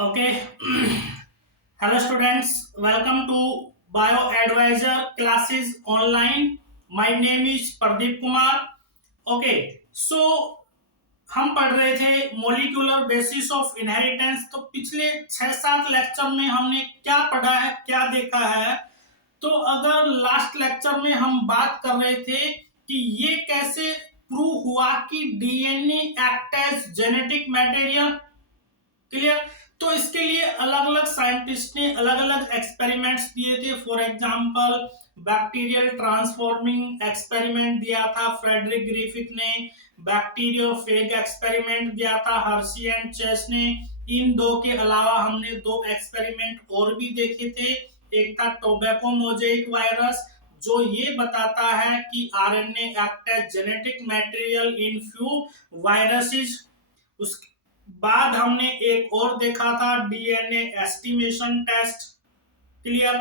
Okay. Hello students, welcome to BioAdvisor classes online. My name is Pradeep Kumar. Okay, so हम पढ़ रहे थे molecular basis of inheritance. तो पिछले 6-7 lecture में हमने क्या पढ़ा है, क्या देखा है। तो अगर लास्ट लेक्चर में हम बात कर रहे थे कि ये कैसे प्रूव हुआ कि DNA act as genetic material. Clear. तो इसके लिए अलग अलग साइंटिस्ट ने अलग अलग एक्सपेरिमेंट्स दिए थे। For example bacterial transforming experiment दिया था फ्रेडरिक ग्रिफिथ ने, बैक्टीरियोफेग एक्सपेरिमेंट दिया था हर्शी एंड चेस ने। इन दो के अलावा हमने दो एक्सपेरिमेंट और भी देखे थे। एक था टोबैको मोजेइक वायरस, जो ये बताता है कि RNA act as genetic material in few viruses. उसके बाद हमने एक और देखा था डीएनए एस्टिमेशन टेस्ट। क्लियर।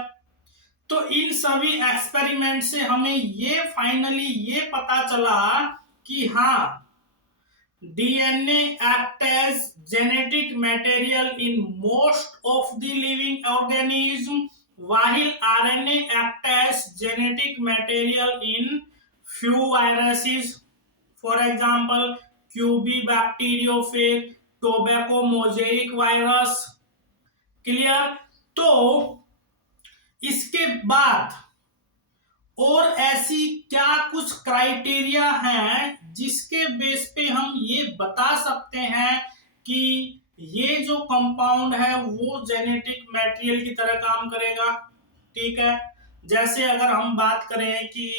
तो इन सभी एक्सपेरिमेंट से हमें ये फाइनली ये पता चला कि हाँ, DNA act as genetic material in most of the living organism while RNA act as genetic material in few viruses. For example, QB bacteriophage, tobacco mosaic virus. Clear. तो इसके बाद और ऐसी क्या कुछ क्राइटेरिया हैं जिसके बेस पे हम ये बता सकते हैं कि ये जो कंपाउंड है वो जेनेटिक मटेरियल की तरह काम करेगा। ठीक है। जैसे अगर हम बात करें कि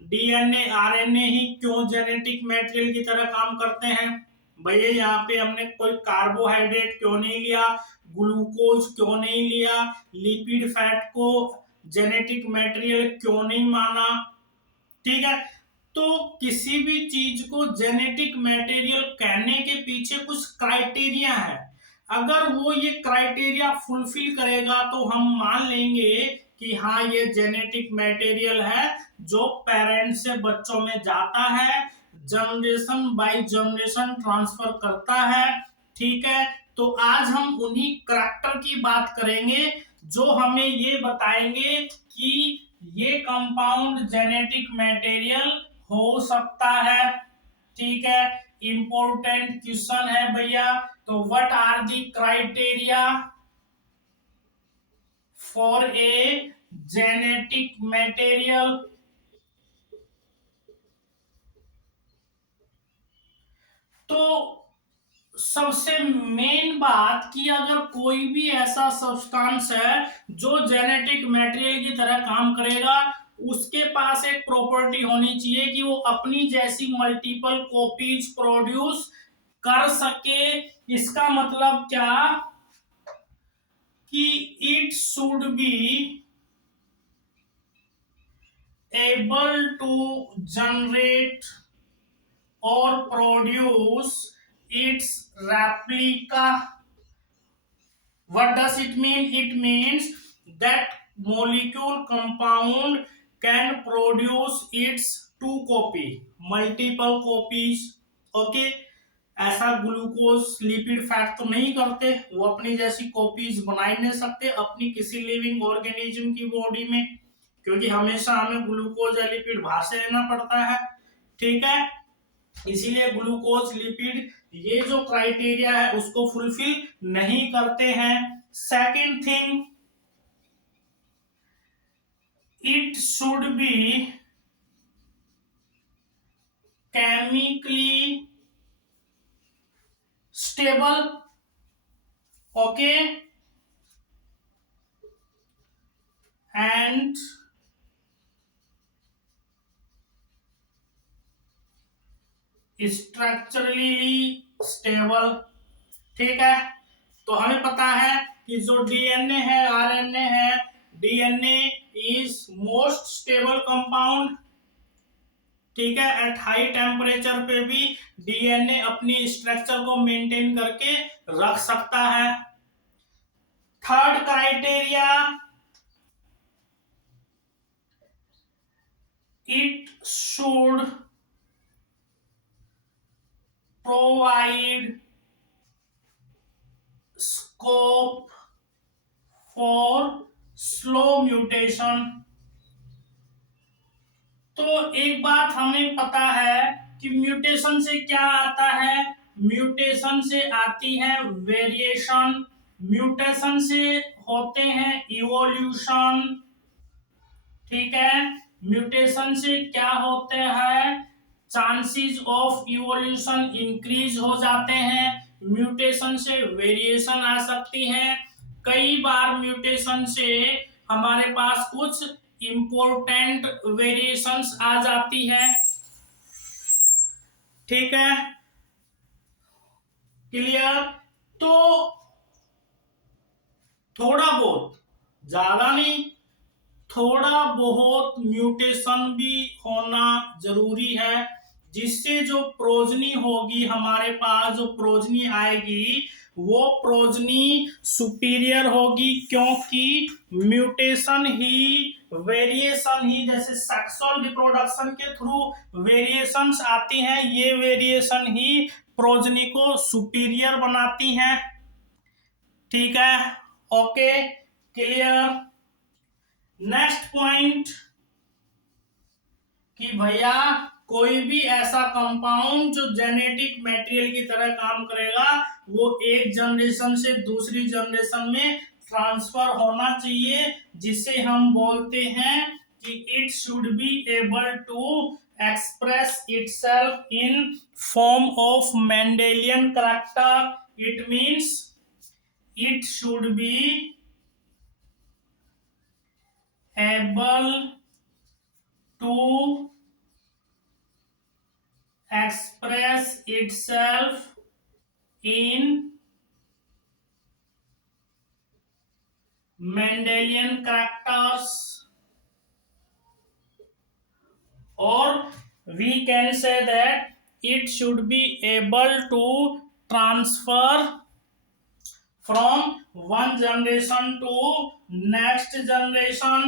डीएनए आरएनए ही क्यों जेनेटिक मटेरियल की तरह काम करते हैं, भैया यहाँ पे हमने कोई कार्बोहाइड्रेट क्यों नहीं लिया, ग्लूकोज क्यों नहीं लिया, लिपिड फैट को जेनेटिक मटेरियल क्यों नहीं माना। ठीक है। तो किसी भी चीज को जेनेटिक मटेरियल कहने के पीछे कुछ क्राइटेरिया है। अगर वो ये क्राइटेरिया फुलफिल करेगा तो हम मान लेंगे कि हाँ, ये जेनेटिक मटेरियल है जो पेरेंट्स से बच्चों में जाता है, जनरेशन बाय जनरेशन ट्रांसफर करता है। ठीक है। तो आज हम उन्हीं करैक्टर की बात करेंगे जो हमें ये बताएंगे कि ये कंपाउंड जेनेटिक मटेरियल हो सकता है। ठीक है। इंपॉर्टेंट क्वेश्चन है भैया। तो what are the criteria for a genetic material. तो सबसे मेन बात कि अगर कोई भी ऐसा सब्सटेंस है जो जेनेटिक मटेरियल की तरह काम करेगा, उसके पास एक प्रॉपर्टी होनी चाहिए कि वो अपनी जैसी मल्टीपल कॉपीज प्रोड्यूस कर सके। इसका मतलब क्या कि it should be able to generate और produce its replica. What does it mean? It means that molecule compound can produce its two copy, multiple copies. Okay. ऐसा ग्लूकोज लिपिड फैट तो नहीं करते, वो अपनी जैसी कॉपीज बना ही नहीं सकते अपनी किसी लिविंग ऑर्गेनिज्म की बॉडी में, क्योंकि हमेशा हमें ग्लूकोज या लिपिड बाहर से लेना पड़ता है। ठीक है। इसीलिए ग्लूकोज लिपिड ये जो क्राइटेरिया है उसको फुलफिल नहीं करते हैं। Second thing, it should B chemically stable. Okay. And structurally stable. ठीक है। तो हमें पता है कि जो डीएनए है, आरएनए है, DNA is most stable compound. ठीक है। एट हाई टेम्परेचर पे भी डीएनए अपनी स्ट्रक्चर को मेंटेन करके रख सकता है। Third criteria, it should provide scope for slow mutation. तो एक बात हमें पता है कि म्यूटेशन से क्या आता है, म्यूटेशन से आती है वेरिएशन, म्यूटेशन से होते हैं इवोल्यूशन, ठीक है। म्यूटेशन से क्या होते हैं, चांसेस ऑफ इवोल्यूशन इंक्रीज हो जाते हैं, म्यूटेशन से वेरिएशन आ सकती है, कई बार म्यूटेशन से हमारे पास कुछ इंपॉर्टेंट वेरिएशंस आ जाती है, ठीक है, क्लियर। तो थोड़ा बहुत, ज्यादा नहीं, थोड़ा बहुत म्यूटेशन भी होना जरूरी है, जिससे जो प्रोजनी होगी, हमारे पास जो प्रोजनी आएगी वो प्रोजनी सुपीरियर होगी, क्योंकि म्यूटेशन ही, वेरिएशन ही, जैसे सेक्सुअल रिप्रोडक्शन के थ्रू वेरिएशंस आती हैं, ये वेरिएशन ही प्रोजनी को सुपीरियर बनाती हैं, ठीक है, ओके, क्लियर। नेक्स्ट पॉइंट कि भैया कोई भी ऐसा कंपाउंड जो जेनेटिक मटेरियल की तरह काम करेगा वो एक जनरेशन से दूसरी जनरेशन में ट्रांसफर होना चाहिए, जिसे हम बोलते हैं कि it should be able to express itself in form of Mendelian character. It means it should be able to express itself in Mendelian characters, or we can say that it should be able to transfer from one generation to next generation,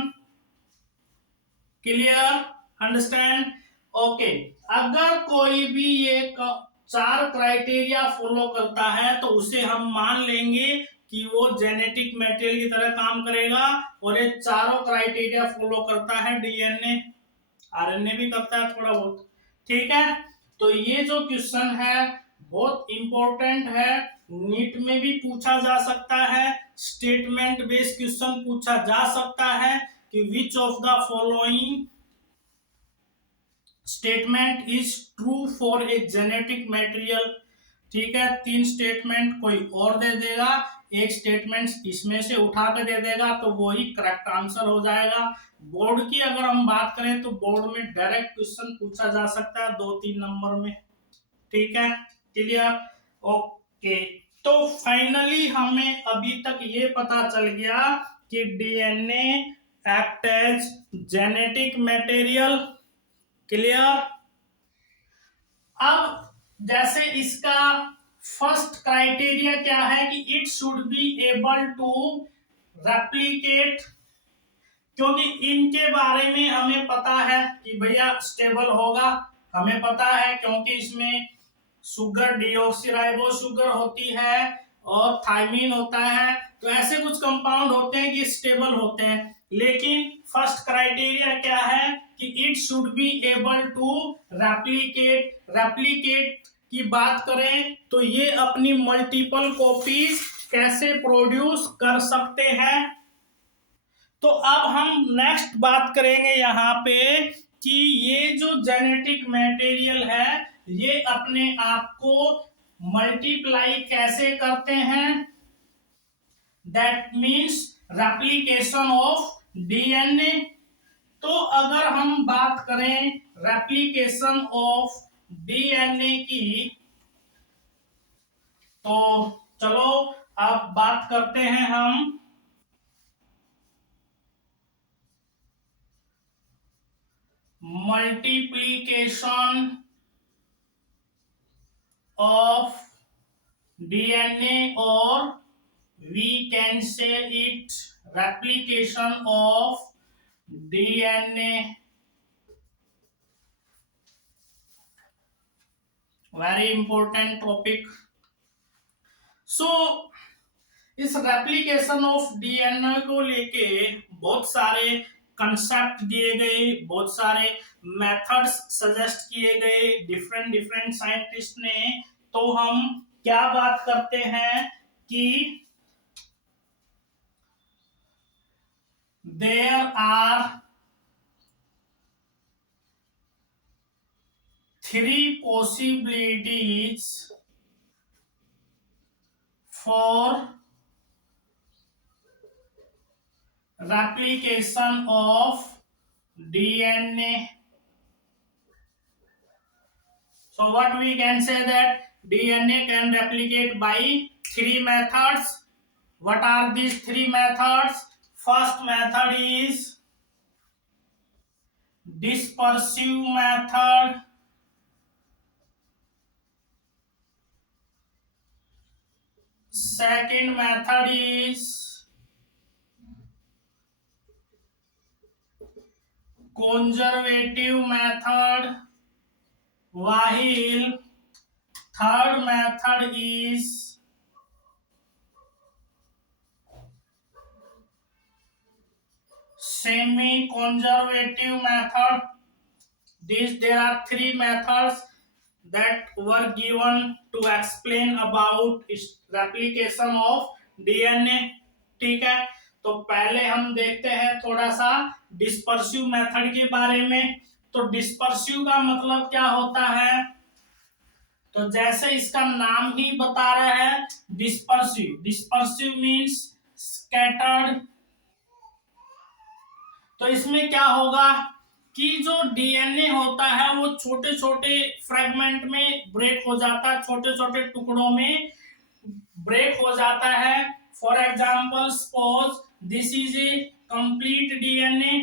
clear, understand, okay. अगर कोई भी ये चार criteria follow करता है तो उसे हम मान लेंगे कि वो जेनेटिक मटेरियल की तरह काम करेगा, और ये चारों क्राइटेरिया फॉलो करता है, डीएनए, आरएनए भी करता है थोड़ा बहुत, ठीक है। तो ये जो क्वेश्चन है बहुत इंपॉर्टेंट है, नीट में भी पूछा जा सकता है, स्टेटमेंट बेस्ड क्वेश्चन पूछा जा सकता है कि which of the following statement is true for a genetic material, ठीक है। तीन स्टेटमेंट कोई और दे देगा, एक स्टेटमेंट इसमें से उठा के दे देगा, तो वो ही करेक्ट आंसर हो जाएगा। बोर्ड की अगर हम बात करें तो बोर्ड में डायरेक्ट क्वेश्चन पूछा जा सकता है 2-3 नंबर में, ठीक है, क्लियर, ओके। तो फाइनली हमें अभी तक ये पता चल गया कि DNA act as genetic material, clear. अब जैसे इसका फर्स्ट क्राइटेरिया क्या है कि it should be able to replicate, क्योंकि इनके बारे में हमें पता है कि भैया स्टेबल होगा, हमें पता है क्योंकि इसमें शुगर, डीऑक्सीराइबो शुगर होती है और थायमीन होता है, तो ऐसे कुछ कंपाउंड होते हैं कि स्टेबल होते हैं। लेकिन फर्स्ट क्राइटेरिया क्या है कि it should be able to replicate, replicate की बात करें तो ये अपनी मल्टीपल कॉपीज कैसे प्रोड्यूस कर सकते हैं। तो अब हम नेक्स्ट बात करेंगे यहाँ पे कि ये जो जेनेटिक मटेरियल है ये अपने आप को मल्टीप्लाई कैसे करते हैं, that means replication of DNA. तो अगर हम बात करें रेप्लिकेशन ऑफ डीएनए की, तो चलो अब बात करते हैं हम मल्टीप्लिकेशन ऑफ डीएनए, और we can say it replication of DNA, very important topic। so इस रेप्लिकेशन ऑफ डीएनए को लेके बहुत सारे कंसेप्ट दिए गए, बहुत सारे मेथड्स सजेस्ट किए गए डिफरेंट डिफरेंट साइंटिस्ट ने। तो हम क्या बात करते हैं कि there are 3 possibilities for replication of DNA. So what we can say that DNA can replicate by 3 methods. What are these 3 methods? First method is dispersive method. Second method is conservative method, while third method is semi-conservative method. There are 3 methods that were given to explain about replication of DNA. ठीक है, तो पहले हम देखते हैं थोड़ा सा dispersive method के बारे में। तो डिस्पर्सिव का मतलब क्या होता है? तो जैसे इसका नाम ही बता रहा है डिस्पर्सिव, डिस्पर्सिव मींस स्कैटर्ड। तो इसमें क्या होगा कि जो डीएनए होता है वो छोटे छोटे फ्रेगमेंट में ब्रेक हो जाता है, छोटे छोटे टुकड़ों में ब्रेक हो जाता है। For example suppose this is a complete DNA.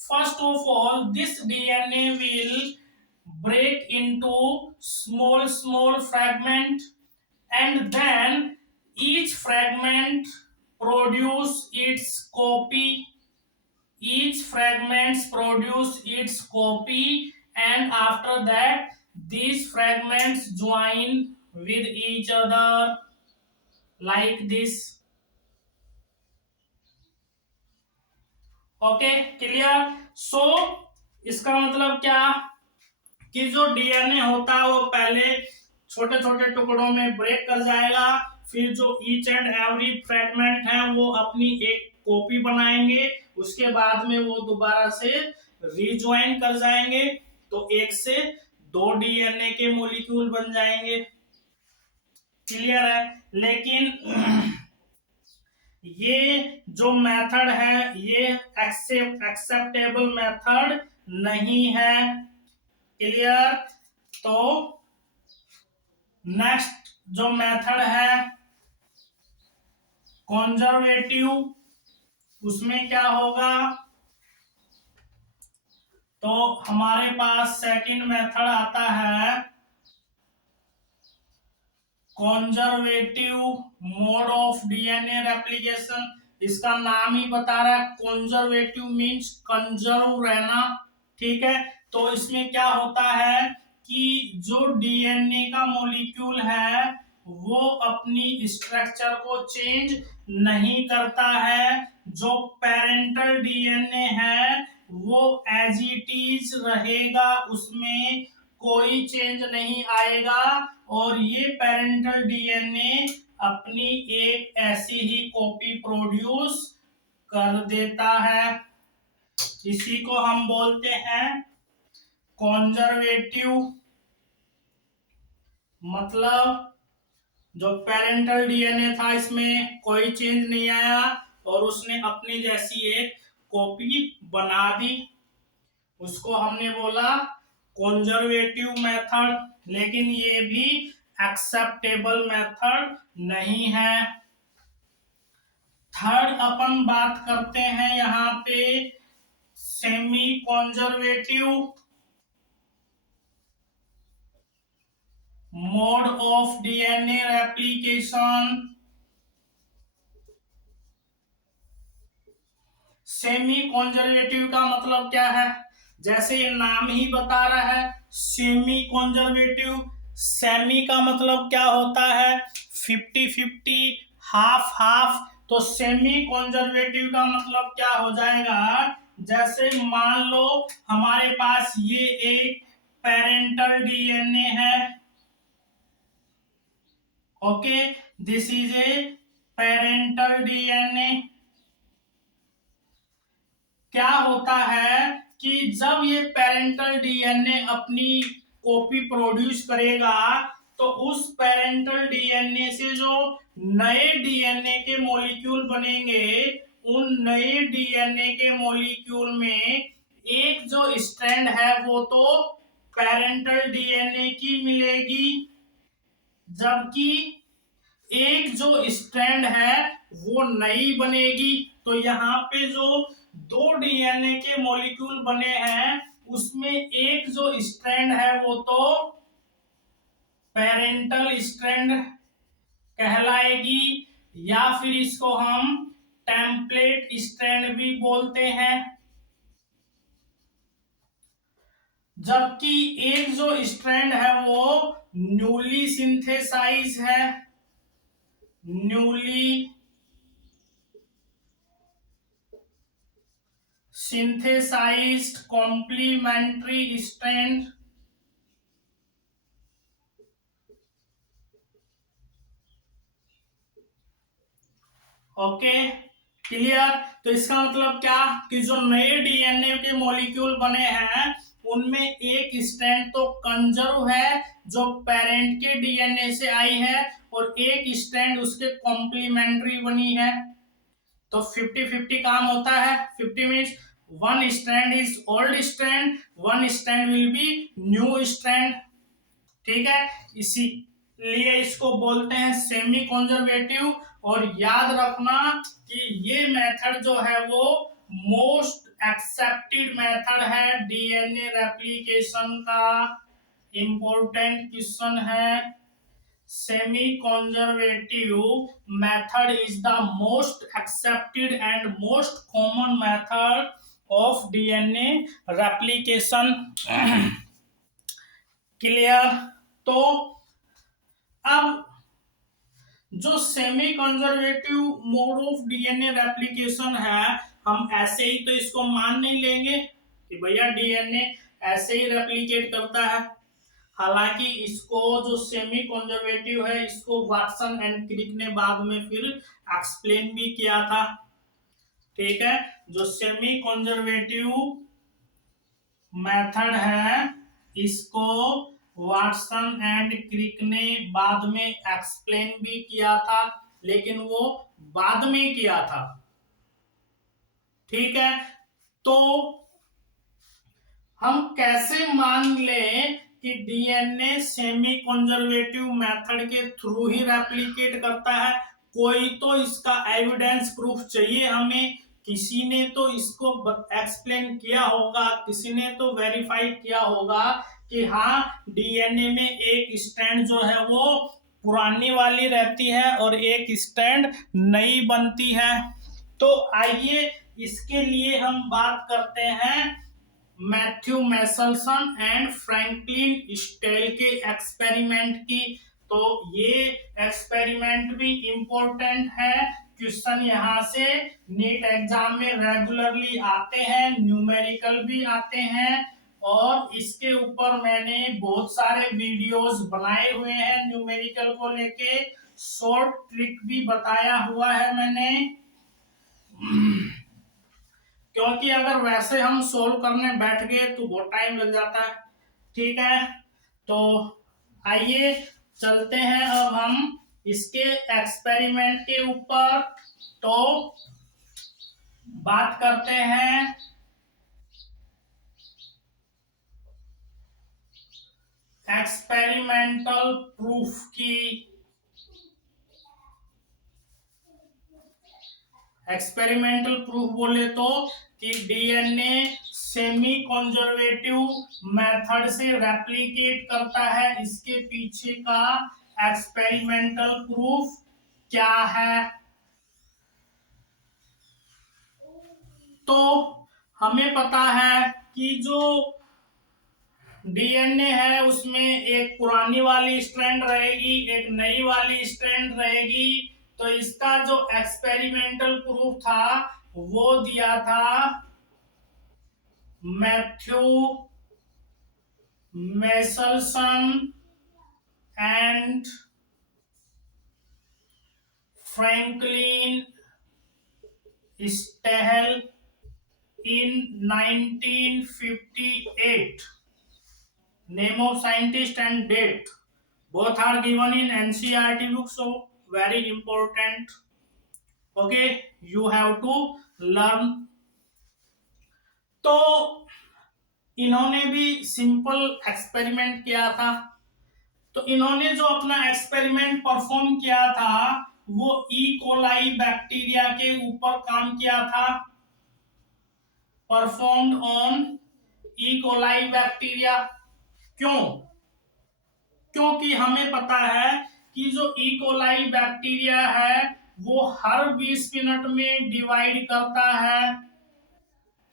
First of all this DNA will break into small fragment, and then each fragment produce its copy, each fragments produce its copy, and after that these fragments join with each other like this. Okay, clear? So इसका मतलब क्या कि जो DNA होता है वो पहले छोटे छोटे टुकड़ों में ब्रेक कर जाएगा, फिर जो ईच एंड एवरी फ्रेगमेंट है वो अपनी एक कॉपी बनाएंगे, उसके बाद में वो दोबारा से रिज्वाइन कर जाएंगे, तो एक से 2 डीएनए के मॉलिक्यूल बन जाएंगे। क्लियर है? लेकिन ये जो मेथड है ये एक्सेप्टेबल मेथड नहीं है। क्लियर? तो नेक्स्ट जो मेथड है कंजर्वेटिव, उसमें क्या होगा? तो हमारे पास सेकंड मेथड आता है conservative mode of DNA replication. इसका नाम ही बता रहा है, कंजर्वेटिव मींस कंजर्व रहना। ठीक है, तो इसमें क्या होता है कि जो डीएनए का मॉलिक्यूल है वो अपनी स्ट्रक्चर को चेंज नहीं करता है। जो पेरेंटल डीएनए है वो एज इट इज रहेगा, उसमें कोई चेंज नहीं आएगा, और ये पेरेंटल डीएनए अपनी एक ऐसी ही कॉपी प्रोड्यूस कर देता है। इसी को हम बोलते हैं कंजर्वेटिव। मतलब जो पेरेंटल डीएनए था इसमें कोई चेंज नहीं आया और उसने अपनी जैसी एक कॉपी बना दी, उसको हमने बोला कंजर्वेटिव मेथड। लेकिन ये भी एक्सेप्टेबल मेथड नहीं है। थर्ड अपन बात करते हैं यहाँ पे semi conservative mode of DNA replication. Semi conservative का मतलब क्या है? जैसे ये नाम ही बता रहा है सेमी कंजर्वेटिव। सेमी का मतलब क्या होता है? 50-50, हाफ हाफ। तो सेमी कंजर्वेटिव का मतलब क्या हो जाएगा, जैसे मान लो हमारे पास ये एक पेरेंटल डीएनए है, okay, this is a parental DNA. क्या होता है कि जब ये पेरेंटल डीएनए अपनी कॉपी प्रोड्यूस करेगा तो उस पेरेंटल डीएनए से जो नए डीएनए के मॉलिक्यूल बनेंगे, उन नए डीएनए के मॉलिक्यूल में एक जो स्ट्रैंड है वो तो पेरेंटल डीएनए की मिलेगी, जबकि एक जो स्ट्रैंड है वो नई बनेगी। तो यहाँ पे जो दो डीएनए के मॉलिक्यूल बने हैं उसमें एक जो स्ट्रैंड है वो तो पेरेंटल स्ट्रैंड कहलाएगी, या फिर इसको हम टेम्पलेट स्ट्रैंड भी बोलते हैं। जबकि एक जो स्ट्रैंड है वो न्यूली सिंथेसाइज है, newly synthesized complementary strand। Okay, clear. तो इसका मतलब क्या कि जो नए डीएनए के मॉलिक्यूल बने हैं उनमें एक स्ट्रैंड तो कंजर्व है जो पेरेंट के डीएनए से आई है, और एक स्ट्रैंड उसके कॉम्प्लीमेंट्री बनी है। तो 50-50 काम होता है। 50 means one strand is old strand, one strand will be new strand, ठीक है। इसीलिए इसको बोलते हैं सेमी कंजर्वेटिव। और याद रखना कि ये मेथड जो है वो मोस्ट एक्सेप्टेड मेथड है डीएनए रेप्लिकेशन का। इंपॉर्टेंट क्वेश्चन है, semi conservative method is the most accepted and most common method of DNA replication. Clear. तो अब जो semi conservative mode of DNA replication है, हम ऐसे ही तो इसको मान नहीं लेंगे कि भैया डीएनए ऐसे ही रेप्लिकेट करता है। हालांकि इसको जो सेमी कंजर्वेटिव है इसको वाटसन एंड क्रिक ने बाद में फिर एक्सप्लेन भी किया था, ठीक है। जो सेमी कंजर्वेटिव मेथड है इसको वाटसन एंड क्रिक ने बाद में एक्सप्लेन भी किया था, लेकिन वो बाद में किया था, ठीक है। तो हम कैसे मान लें कि डीएनए सेमी कंजर्वेटिव मेथड के थ्रू ही रेप्लिकेट करता है? कोई तो इसका एविडेंस प्रूफ चाहिए हमें, किसी ने तो इसको एक्सप्लेन किया होगा, किसी ने तो वेरीफाई किया होगा कि हाँ डीएनए में एक स्ट्रैंड जो है वो पुरानी वाली रहती है और एक स्ट्रैंड नई बनती है। तो आइए इसके लिए हम बात करते हैं मैथ्यू मैसलसन एंड फ्रैंकलिन स्टेल के एक्सपेरिमेंट की। तो ये एक्सपेरिमेंट भी इंपॉर्टेंट है, क्वेश्चन यहाँ से नीट एग्जाम में रेगुलरली आते हैं, न्यूमेरिकल भी आते हैं, और इसके ऊपर मैंने बहुत सारे वीडियोस बनाए हुए हैं न्यूमेरिकल को लेके, शॉर्ट ट्रिक भी बताया हुआ है मैंने। क्योंकि अगर वैसे हम सोल्व करने बैठ गए तो बहुत टाइम लग जाता है, ठीक है। तो आइए चलते हैं अब हम इसके एक्सपेरिमेंट के ऊपर। तो बात करते हैं एक्सपेरिमेंटल प्रूफ की। एक्सपेरिमेंटल प्रूफ बोले तो कि डीएनए सेमी कंजर्वेटिव मेथड से रेप्लिकेट करता है, इसके पीछे का एक्सपेरिमेंटल प्रूफ क्या है। तो हमें पता है कि जो डीएनए है उसमें एक पुरानी वाली स्ट्रैंड रहेगी, एक नई वाली स्ट्रैंड रहेगी। तो इसका जो एक्सपेरिमेंटल प्रूफ था वो दिया था Matthew Meselson and Franklin Stahl in 1958. Name of scientist and date both are given in NCERT book, so very important. Okay, you have to learn. तो इन्होंने भी सिंपल एक्सपेरिमेंट किया था। तो इन्होंने जो अपना एक्सपेरिमेंट परफॉर्म किया था वो ई कोलाई बैक्टीरिया के ऊपर काम किया था, performed on E coli bacteria. क्यों? क्योंकि हमें पता है कि जो ई कोलाई बैक्टीरिया है वो हर 20 मिनट में डिवाइड करता है,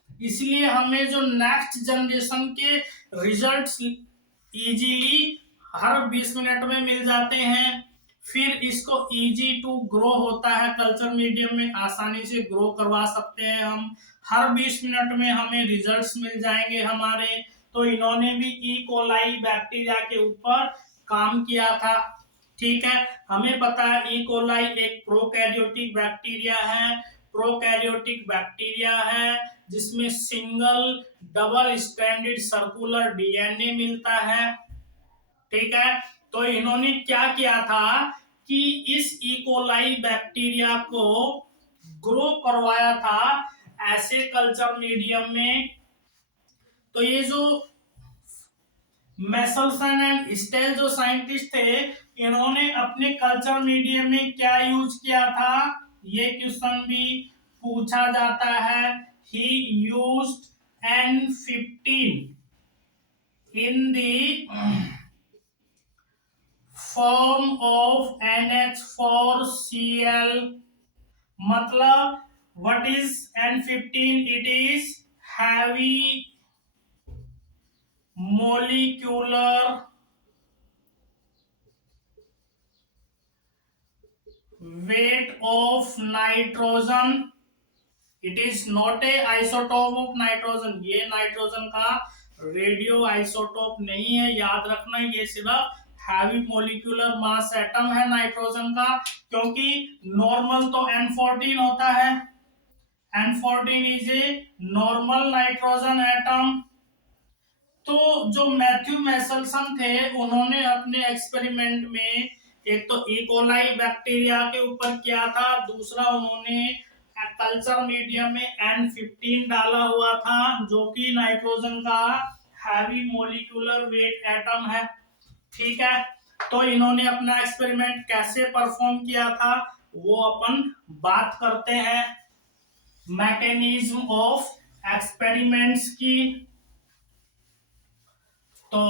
इसलिए हमें जो नेक्स्ट जनरेशन के रिजल्ट्स इजीली हर 20 मिनट में मिल जाते हैं। फिर इसको इजी टू ग्रो होता है, कल्चर मीडियम में आसानी से ग्रो करवा सकते हैं हम, हर 20 मिनट में हमें रिजल्ट्स मिल जाएंगे हमारे। तो इन्होंने भी ई कोलाई बैक्टीरिया के ऊपर काम किया था। ठीक है, हमें पता है ई कोलाई एक प्रोकैरियोटिक बैक्टीरिया है। प्रोकैरियोटिक बैक्टीरिया है जिसमें single double stranded circular DNA मिलता है। ठीक है, तो इन्होंने क्या किया था कि इस ई कोलाई बैक्टीरिया को ग्रो करवाया था ऐसे कल्चर मीडियम में। तो ये जो मेसलसन एंड स्टेल जो साइंटिस्ट थे इन्होंने अपने कल्चर मीडियम में क्या यूज किया था, ये क्वेश्चन भी पूछा जाता है। ही used N15 in the form of NH4Cl। मतलब what is N15? It is heavy molecular weight of nitrogen। It is not a isotope of nitrogen। ये नाइट्रोजन का रेडियो आइसोटोप नहीं है, याद रखना। ये सिर्फ हैवी मोलिकुलर मास एटम है नाइट्रोजन का, क्योंकि नॉर्मल तो N14 होता है। N14 is a normal nitrogen atom. तो जो मैथ्यू मेसलसन थे उन्होंने अपने एक्सपेरिमेंट में एक तो ई कोलाई बैक्टीरिया के ऊपर किया था, दूसरा उन्होंने कल्चर मीडियम में N15 डाला हुआ था जो कि नाइट्रोजन का हैवी मोलिकुलर वेट एटम है। ठीक है, तो इन्होंने अपना एक्सपेरिमेंट कैसे परफॉर्म किया था वो अपन बात करते हैं, मैकेनिज्म ऑफ एक्सपेरिमेंट्स की। तो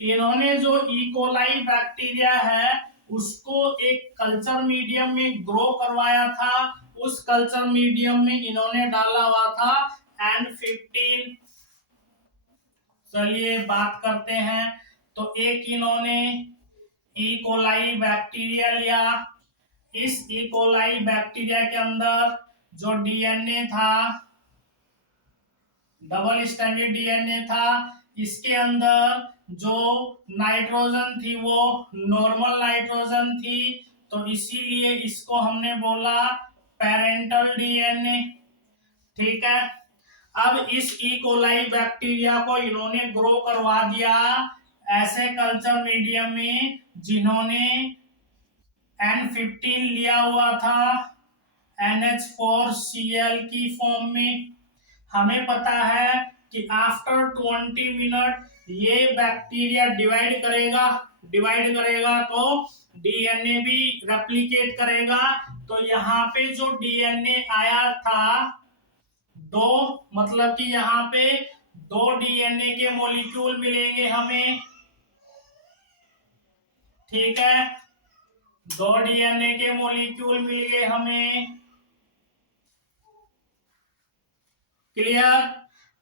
इन्होंने जो ई कोलाई बैक्टीरिया है उसको एक कल्चर मीडियम में ग्रो करवाया था। उस कल्चर मीडियम में इन्होंने डाला हुआ था N15। चलिए बात करते हैं। तो एक इन्होंने ई कोलाई बैक्टीरिया लिया। इस ई कोलाई बैक्टीरिया के अंदर जो डीएनए था, डबल स्ट्रैंडेड डीएनए था, इसके अंदर जो नाइट्रोजन थी वो नॉर्मल नाइट्रोजन थी, तो इसीलिए इसको हमने बोला पेरेंटल डीएनए। ठीक है, अब इस ई कोलाई बैक्टीरिया को इन्होंने ग्रो करवा दिया ऐसे कल्चर मीडियम में जिन्होंने N15 लिया हुआ था NH4Cl की फॉर्म में। हमें पता है कि आफ्टर 20 मिनट ये बैक्टीरिया डिवाइड करेगा तो डीएनए भी रेप्लिकेट करेगा। तो यहाँ पे जो डीएनए आया था दो, मतलब कि यहाँ पे दो डीएनए के मॉलिक्यूल मिलेंगे हमें। ठीक है, दो डीएनए के मॉलिक्यूल मिल गए हमें। क्लियर?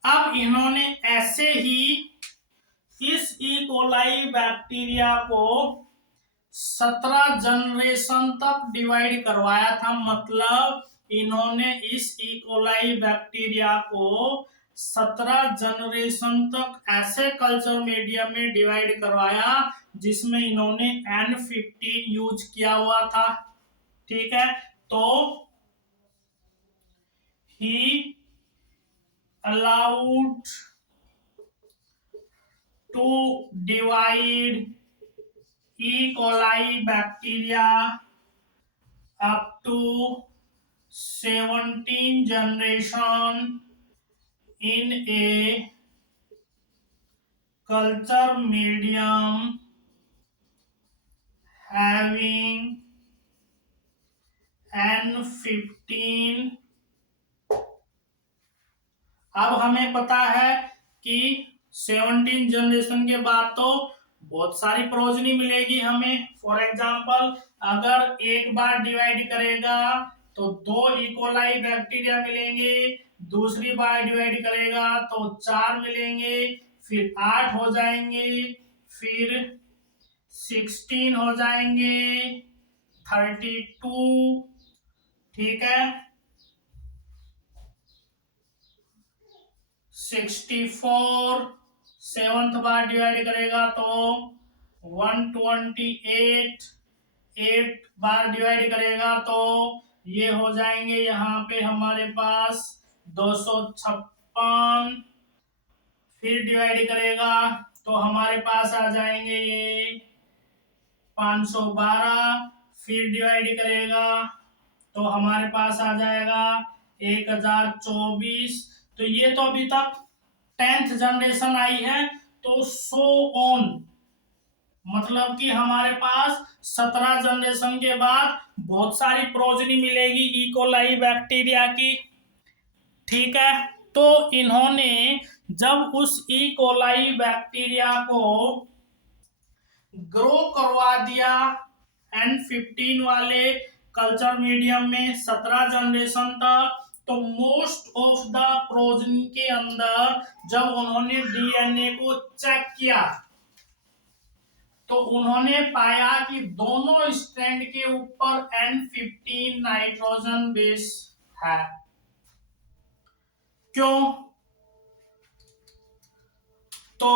अब इन्होंने ऐसे ही इस ई कोलाई बैक्टीरिया को 17 जनरेशन तक डिवाइड करवाया था। मतलब इन्होंने इस इकोलाई बैक्टीरिया को 17 जनरेशन तक ऐसे कल्चर मीडियम में डिवाइड करवाया जिसमें इन्होंने N15 यूज किया हुआ था। ठीक है, तो ही allowed to divide E. coli bacteria up to 17 generation in a culture medium having N15। अब हमें पता है कि 17 जनरेशन के बाद तो बहुत सारी प्रोजनी मिलेगी हमें। फॉर एग्जांपल अगर एक बार डिवाइड करेगा तो 2 इकोलाई बैक्टीरिया मिलेंगे, दूसरी बार डिवाइड करेगा तो 4 मिलेंगे, फिर 8 हो जाएंगे, फिर 16 हो जाएंगे, 32, ठीक है, 64, 7th बार डिवाइड करेगा तो 128, 8 बार डिवाइड करेगा तो ये हो जाएंगे यहाँ पे हमारे पास 256, फिर डिवाइड करेगा तो हमारे पास आ जाएंगे ये 512, फिर डिवाइड करेगा तो हमारे पास आ जाएगा 1024। तो ये तो अभी तक 10th जनरेशन आई है। तो सो ऑन, मतलब कि हमारे पास 17 जनरेशन के बाद बहुत सारी प्रोजनी मिलेगी इकोलाई बैक्टीरिया की। ठीक है, तो इन्होंने जब उस इकोलाई बैक्टीरिया को ग्रो करवा दिया N15 वाले कल्चर मीडियम में 17 जनरेशन तक, तो मोस्ट ऑफ द प्रोजनी के अंदर जब उन्होंने डीएनए को चेक किया तो उन्होंने पाया कि दोनों स्ट्रैंड के ऊपर N15 नाइट्रोजन बेस है। क्यों? तो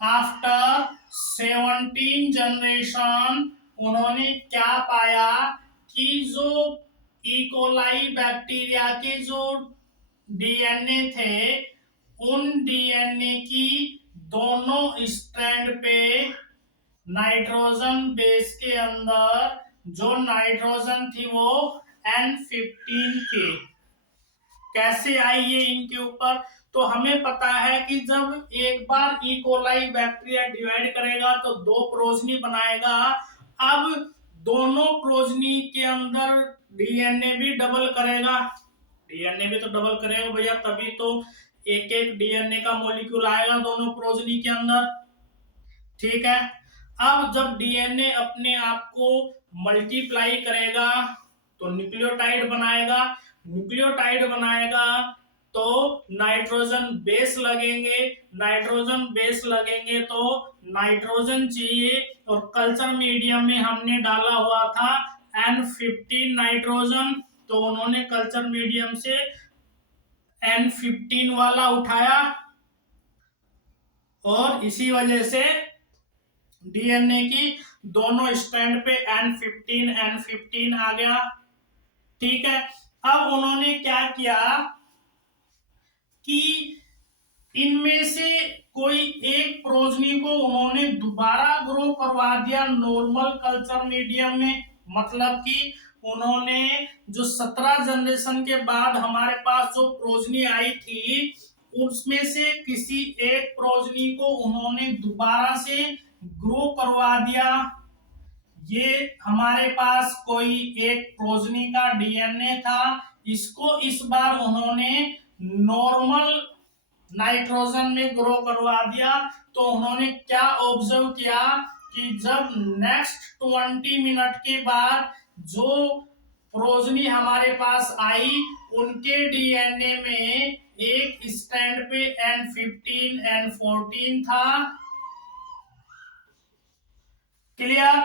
आफ्टर 17 जनरेशन उन्होंने क्या पाया कि जो इकोलाई बैक्टीरिया के जो डीएनए थे उन डीएनए की दोनों स्ट्रैंड पे नाइट्रोजन बेस के अंदर जो नाइट्रोजन थी वो N15 थी। कैसे आई ये इनके ऊपर? तो हमें पता है कि जब एक बार इकोलाई बैक्टीरिया डिवाइड करेगा तो 2 प्रोजनी बनाएगा। अब दोनों प्रोजनी के अंदर डीएनए भी डबल करेगा। डीएनए भी तो डबल करेगा भैया, तभी तो एक एक डीएनए का मॉलिक्यूल आएगा दोनों प्रोजनी के अंदर। ठीक है, अब जब डीएनए अपने आप को मल्टीप्लाई करेगा तो न्यूक्लियोटाइड बनाएगा। न्यूक्लियोटाइड बनाएगा तो नाइट्रोजन बेस लगेंगे। नाइट्रोजन बेस लगेंगे तो नाइट्रोजन चाहिए, और कल्चर मीडियम में हमने डाला हुआ था N15 नाइट्रोजन, तो उन्होंने कल्चर मीडियम से N15 वाला उठाया और इसी वजह से डीएनए की दोनों स्ट्रैंड पे N15 आ गया। ठीक है, अब उन्होंने क्या किया कि इनमें से कोई एक प्रोजनी को उन्होंने दोबारा ग्रो करवा दिया नॉर्मल कल्चर मीडियम में। मतलब कि उन्होंने जो 17 जनरेशन के बाद हमारे पास जो प्रोजनी आई थी उसमें से किसी एक प्रोजनी को उन्होंने दोबारा से ग्रो करवा दिया। ये हमारे पास कोई एक प्रोजनी का डीएनए था, इसको इस बार उन्होंने नॉर्मल नाइट्रोजन में ग्रो करवा दिया। तो उन्होंने क्या ऑब्जर्व किया कि जब नेक्स्ट 20 मिनट के बाद जो प्रोजनी हमारे पास आई उनके डीएनए में एक स्ट्रैंड पे N15 N14 था, क्लियर।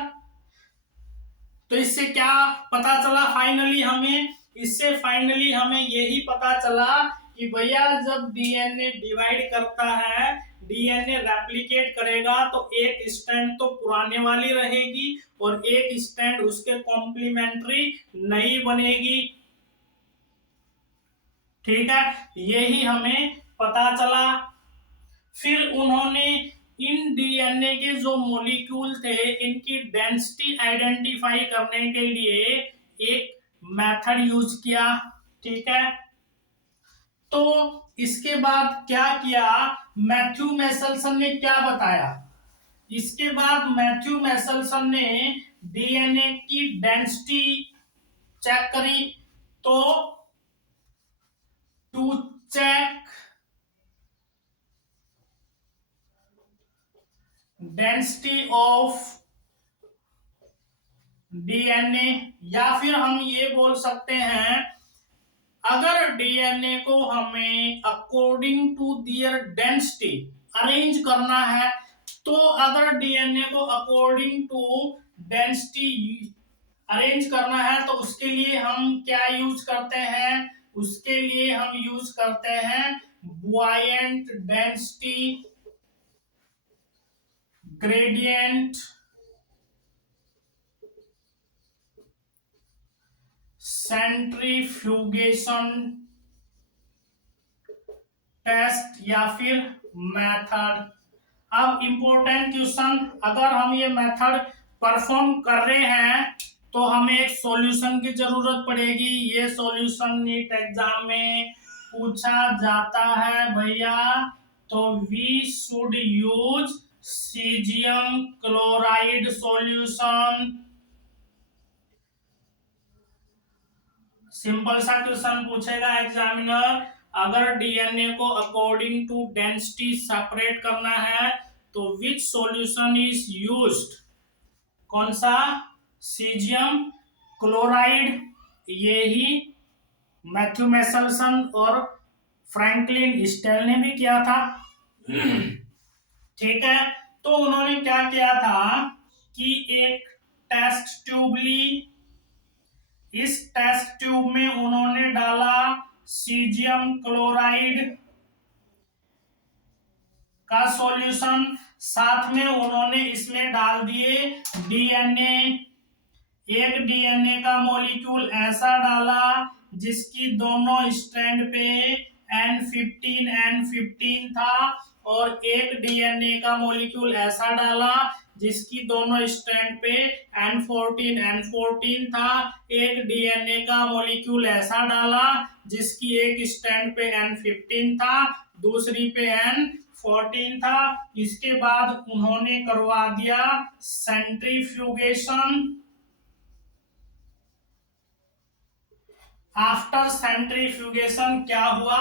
तो इससे क्या पता चला फाइनली हमें, इससे फाइनली हमें यही पता चला कि भैया जब डीएनए डिवाइड करता है, डीएनए रेप्लिकेट करेगा, तो एक स्ट्रैंड तो पुराने वाली रहेगी और एक स्ट्रैंड उसके कॉम्प्लीमेंट्री नई बनेगी। ठीक है, यही हमें पता चला। फिर उन्होंने इन डीएनए के जो मॉलिक्यूल थे, इनकी डेंसिटी आइडेंटिफाई करने के लिए एक मेथड यूज किया। ठीक है, तो इसके बाद क्या किया, मैथ्यू मेसलसन ने क्या बताया, इसके बाद मैथ्यू मेसलसन ने डीएनए की डेंसिटी चेक करी। तो to check density of DNA, या फिर हम ये बोल सकते हैं, अगर डीएनए को हमें according to their density arrange करना है, तो अगर डीएनए को अकॉर्डिंग टू डेंसिटी अरेंज करना है, तो उसके लिए हम क्या यूज करते हैं, उसके लिए हम यूज करते हैं बुआयंट डेंसिटी ग्रेडियंट सेंट्रीफ्यूगेशन टेस्ट या फिर मेथड। अब इंपॉर्टेंट क्वेश्चन, अगर हम ये मेथड परफॉर्म कर रहे हैं तो हमें एक सॉल्यूशन की जरूरत पड़ेगी। ये सॉल्यूशन नीट एग्जाम में पूछा जाता है भैया। तो we should use caesium chloride solution. Simple सा क्वेश्चन पूछेगा एग्जामिनर, अगर डीएनए को अकॉर्डिंग टू डेंसिटी सेपरेट करना है तो विच सॉल्यूशन इज यूज्ड, कौन सा, सीजियम क्लोराइड। यही मैथ्यू मेसलसन और फ्रैंकलिन स्टेल ने भी किया था। ठीक है, तो उन्होंने क्या किया था कि एक टेस्ट ट्यूब ली, इस टेस्ट ट्यूब में उन्होंने डाला सीजियम क्लोराइड का सॉल्यूशन, साथ में उन्होंने इसमें डाल दिए डीएनए। एक डीएनए का मॉलिक्यूल ऐसा डाला जिसकी दोनों स्ट्रैंड पे N15 था, और एक डीएनए का मॉलिक्यूल ऐसा डाला जिसकी दोनों स्ट्रैंड पे N14 था। एक डीएनए का मॉलिक्यूल ऐसा डाला जिसकी एक स्ट्रैंड पे N15 था, दूसरी पे N14 था। इसके बाद उन्होंने करवा दिया सेंट्रीफ्यूगेशन। आफ्टर सेंट्रीफ्यूगेशन क्या हुआ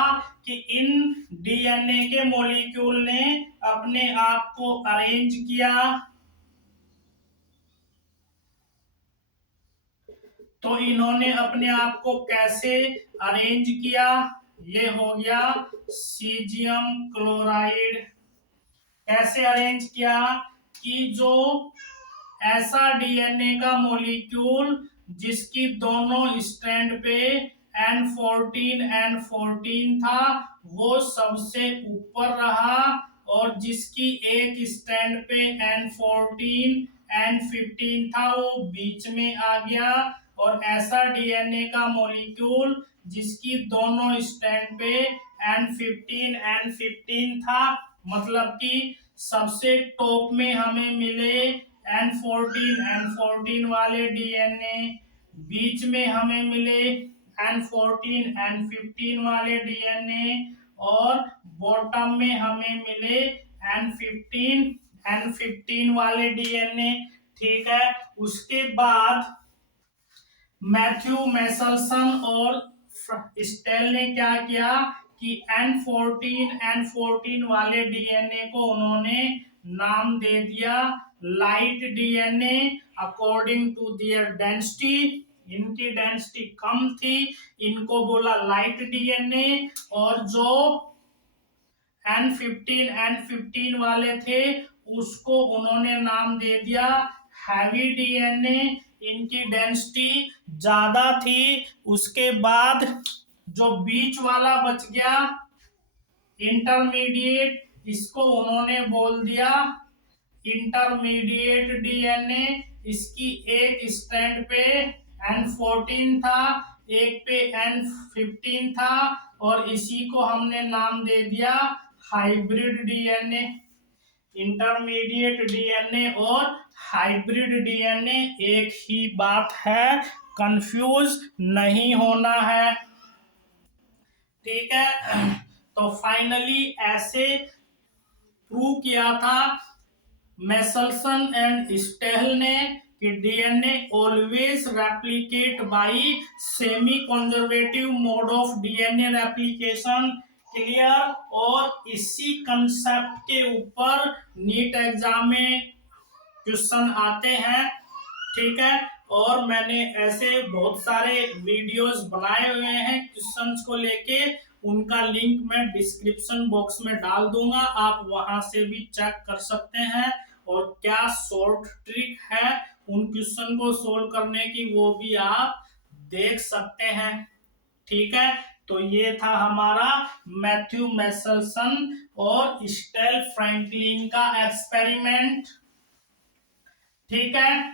कि इन डीएनए के मॉलिक्यूल ने अपने आप को अरेंज किया। तो इन्होंने अपने आप को कैसे अरेंज किया, ये हो गया सीजियम क्लोराइड। कैसे अरेंज किया कि जो ऐसा डीएनए का मॉलिक्यूल जिसकी दोनों स्ट्रैंड पे N14 था, वो सबसे ऊपर रहा, और जिसकी एक स्ट्रैंड पे N15 था वो बीच में आ गया, और ऐसा डीएनए का मॉलिक्यूल जिसकी दोनों स्ट्रैंड पे N15 था, मतलब कि सबसे टॉप में हमें मिले N14 वाले डीएनए, बीच में हमें मिले N15 वाले डीएनए, और बॉटम में हमें मिले N15 वाले डीएनए। ठीक है, उसके बाद मैथ्यू मेसलसन और स्टेल ने क्या किया कि N14 वाले डीएनए को उन्होंने नाम दे दिया light DNA according to their density. इनकी डेंसिटी कम थी, इनको बोला लाइट डीएनए, और जो N15 वाले थे उसको उन्होंने नाम दे दिया हैवी डीएनए इनकी डेंसिटी ज्यादा थी। उसके बाद जो बीच वाला बच गया इंटरमीडिएट, इसको उन्होंने बोल दिया इंटरमीडिएट डीएनए। इसकी एक स्ट्रैंड पे N14 था, एक पे N15 था, और इसी को हमने नाम दे दिया हाइब्रिड डीएनए। इंटरमीडिएट डीएनए और हाइब्रिड डीएनए एक ही बात है, कंफ्यूज नहीं होना है, ठीक है। तो फाइनली ऐसे प्रूव किया था मेसलसन एंड स्टेल ने कि DNA always replicate bye semi conservative mode of DNA replication. Clear. और इसी कंसेप्ट के ऊपर नीट एग्जाम में क्वेश्चन आते हैं, ठीक है। और मैंने ऐसे बहुत सारे वीडियोस बनाए हुए हैं क्वेश्चंस को लेके, उनका लिंक मैं डिस्क्रिप्शन बॉक्स में डाल दूंगा, आप वहां से भी चेक कर सकते हैं। और क्या शॉर्ट ट्रिक है उन क्वेश्चन को सोल्व करने की, वो भी आप देख सकते हैं, ठीक है। तो ये था हमारा मैथ्यू मेसलसन और स्टेल फ्रैंकलिन का एक्सपेरिमेंट, ठीक है।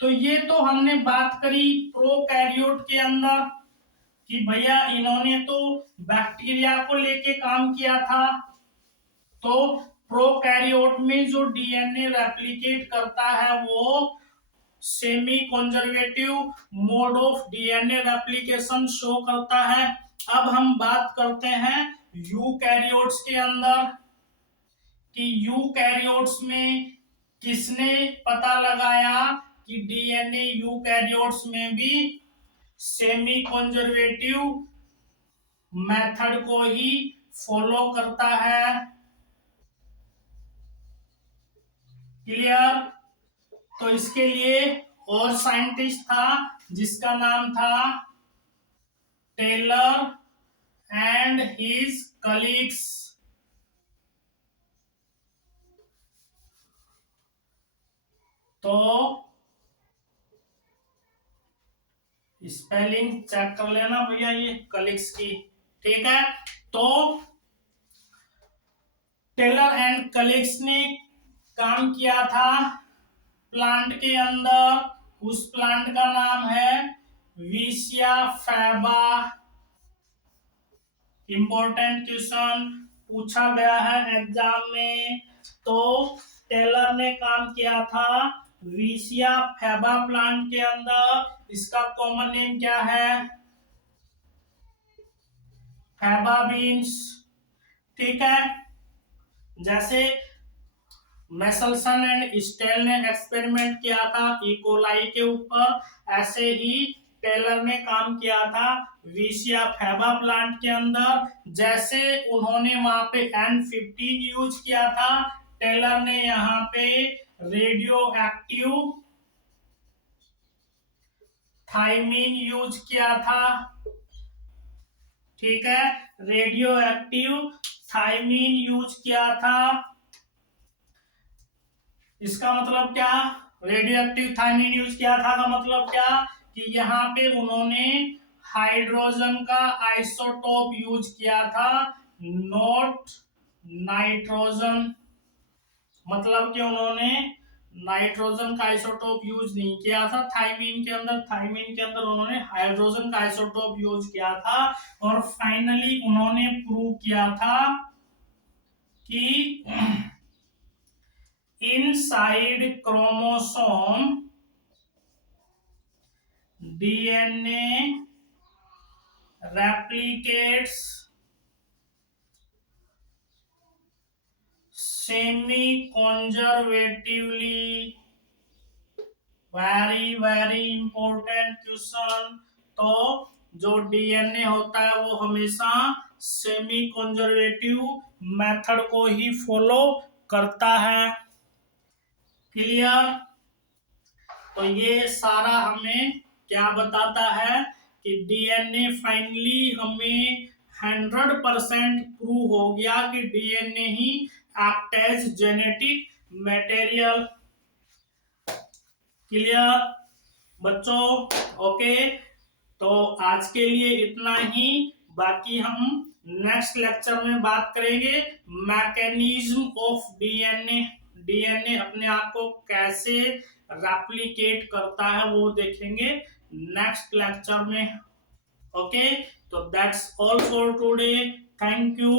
तो ये तो हमने बात करी प्रोकैरियोट के अंदर कि भैया इन्होंने तो बैक्टीरिया को लेके काम किया था। तो प्रोकैरियोट में जो डीएनए रेप्लिकेट करता है वो semi conservative mode of DNA replication show करता है। अब हम बात करते हैं यूकैरियोट्स के अंदर कि यूकैरियोट्स में किसने पता लगाया कि डीएनए यूकैरियोट्स में भी सेमी कंजर्वेटिव मेथड को ही फॉलो करता है। क्लियर। तो इसके लिए और साइंटिस्ट था जिसका नाम था टेलर एंड हिज कलीग्स। तो स्पेलिंग चेक कर लेना भैया ये कलीग्स की, ठीक है। तो टेलर एंड कलीग्स ने काम किया था प्लांट के अंदर, उस प्लांट का नाम है विसिया फैबा। इंपॉर्टेंट क्वेश्चन पूछा गया है एग्जाम में। तो टेलर ने काम किया था विसिया फैबा प्लांट के अंदर। इसका कॉमन नेम क्या है? फैबा बीन्स, ठीक है। जैसे मेसलसन एंड स्टेल ने एक्सपेरिमेंट किया था इकोलाई के ऊपर, ऐसे ही टेलर ने काम किया था विसिया फैबा प्लांट के अंदर। जैसे उन्होंने वहां पे N15 यूज किया था, टेलर ने यहाँ पे रेडियो एक्टिव थाइमीन यूज किया था, ठीक है। रेडियो एक्टिव थाइमीन यूज किया था। इसका मतलब क्या? रेडियो एक्टिव थाइमीन यूज किया था का मतलब क्या कि यहाँ पे उन्होंने हाइड्रोजन का आइसोटोप यूज किया था, नॉट नाइट्रोजन। मतलब कि उन्होंने नाइट्रोजन का आइसोटोप यूज नहीं किया था थाइमीन के अंदर, थाइमीन के अंदर उन्होंने हाइड्रोजन का आइसोटोप यूज किया था। और फाइनली उन्होंने प्रूव किया था कि inside chromosome DNA replicates semi conservatively। Very important question. तो जो डीएनए होता है वो हमेशा सेमी कंजर्वेटिव मेथड को ही फॉलो करता है। क्लियर। तो ये सारा हमें क्या बताता है कि डीएनए फाइनली हमें 100% प्रूव हो गया कि डीएनए ही act as genetic material. Clear बच्चों? ओके, तो आज के लिए इतना ही। बाकी हम नेक्स्ट लेक्चर में बात करेंगे मैकेनिज्म ऑफ डीएनए। डीएनए अपने आप को कैसे रेप्लिकेट करता है वो देखेंगे नेक्स्ट लेक्चर में। ओके, तो that's all for today. Thank you.